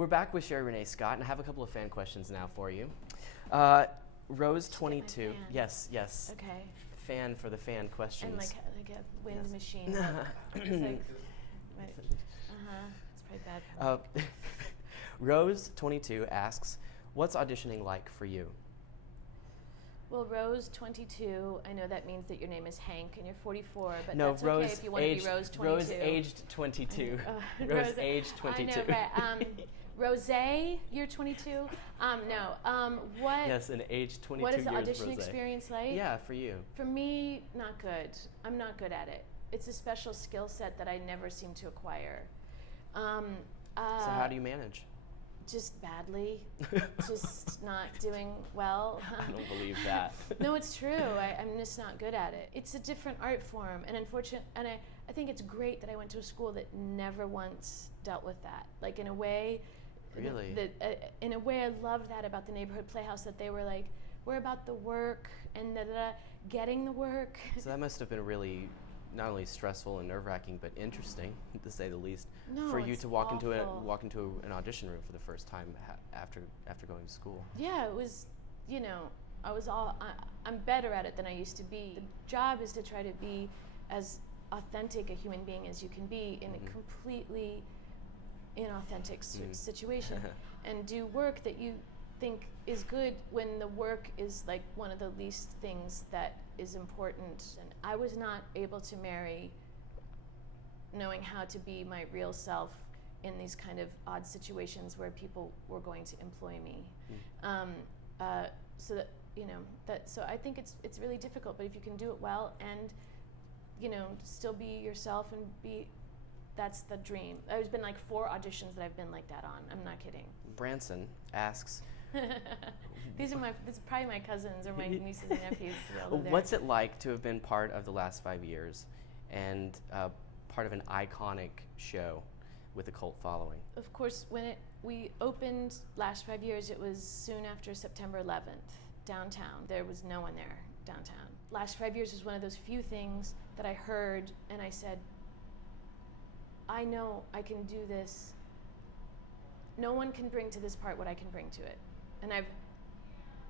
We're back with Sherie Rene Scott, and I have a couple of fan questions now for you. Rose 22. Yes. Okay. Fan for the fan questions. And like a wind machine. It's like, right. It's probably bad for me. Rose 22 asks, what's auditioning like for you? Well, Rose 22, I know that means that your name is Hank and you're 44, but no, that's Rose okay if you want to be Rose 22. Rose aged 22. Rose aged 22. I know, right. Rose, you're 22? What? Yes, an aged 22 What is the years audition Rose. Experience like? Yeah, for you. For me, not good. I'm not good at it. It's a special skill set that I never seem to acquire. So how do you manage? Just badly, just not doing well. I don't believe that. No, it's true. I'm just not good at it. It's a different art form, and I think it's great that I went to a school that never once dealt with that. Like in a way, really, in a way, I loved that about the Neighborhood Playhouse, that they were like, we're about the work and getting the work. So that must have been really not only stressful and nerve-wracking, but interesting, to say the least, no, for you to walk into an audition room for the first time after going to school. Yeah, it was, I'm better at it than I used to be. The job is to try to be as authentic a human being as you can be in a completely inauthentic situation, and do work that you think is good when the work is like one of the least things that is important. And I was not able to marry knowing how to be my real self in these kind of odd situations where people were going to employ me. So I think it's really difficult, but if you can do it well and still be yourself and that's the dream. There's been like 4 auditions that I've been like that on. I'm not kidding. Branson asks, This is probably my cousins or my nieces and nephews. What's it like to have been part of the last 5 years and part of an iconic show with a cult following? Of course, when we opened last 5 years, it was soon after September 11th, downtown. There was no one there downtown. Last 5 years was one of those few things that I heard and I said, I know I can do this. No one can bring to this part what I can bring to it. And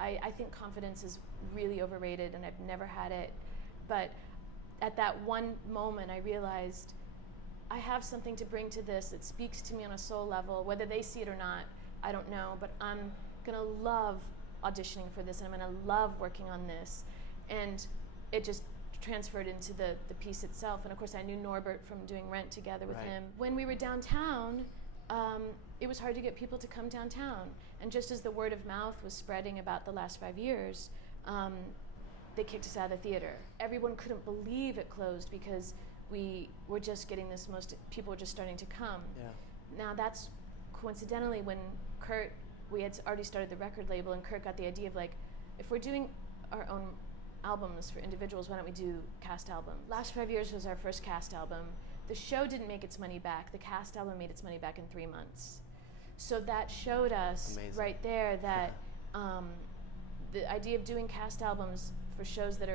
I think confidence is really overrated, and I've never had it. But at that one moment, I realized I have something to bring to this that speaks to me on a soul level. Whether they see it or not, I don't know. But I'm going to love auditioning for this, and I'm going to love working on this. And it just transferred into the piece itself. And of course, I knew Norbert from doing Rent together with him. When we were downtown, it was hard to get people to come downtown. And just as the word of mouth was spreading about the last 5 years, they kicked us out of the theater. Everyone couldn't believe it closed because we were just getting people were just starting to come. Yeah. Now that's coincidentally when we had already started the record label, and Kurt got the idea of like, if we're doing our own albums for individuals, why don't we do cast album? Last 5 years was our first cast album. The show didn't make its money back. The cast album made its money back in 3 months. So that showed us right there that the idea of doing cast albums for shows that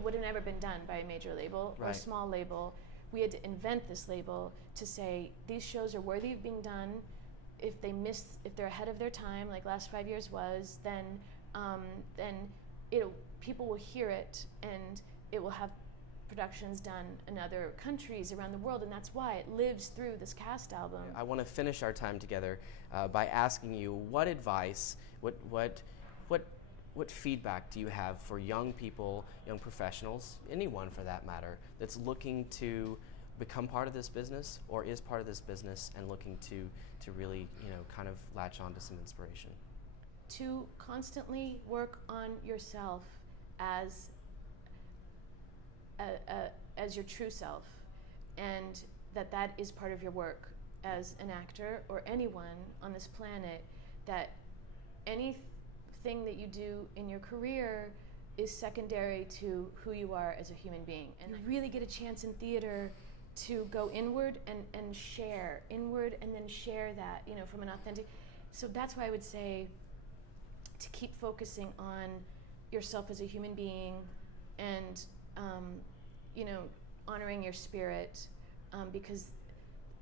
would have never been done by a major label or a small label, we had to invent this label to say these shows are worthy of being done. If they're ahead of their time, like last 5 years was, then people will hear it, and it will have productions done in other countries around the world, and that's why it lives through this cast album. I want to finish our time together by asking you what advice, what feedback do you have for young people, young professionals, anyone for that matter, that's looking to become part of this business or is part of this business and looking to really kind of latch on to some inspiration? To constantly work on yourself as your true self, and that is part of your work as an actor or anyone on this planet, that anything that you do in your career is secondary to who you are as a human being. And you really get a chance in theater to go inward and share inward, and then share that from an authentic. So that's why I would say to keep focusing on yourself as a human being, and honoring your spirit, because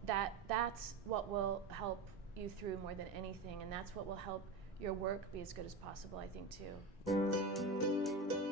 that's what will help you through more than anything, and that's what will help your work be as good as possible, I think, too.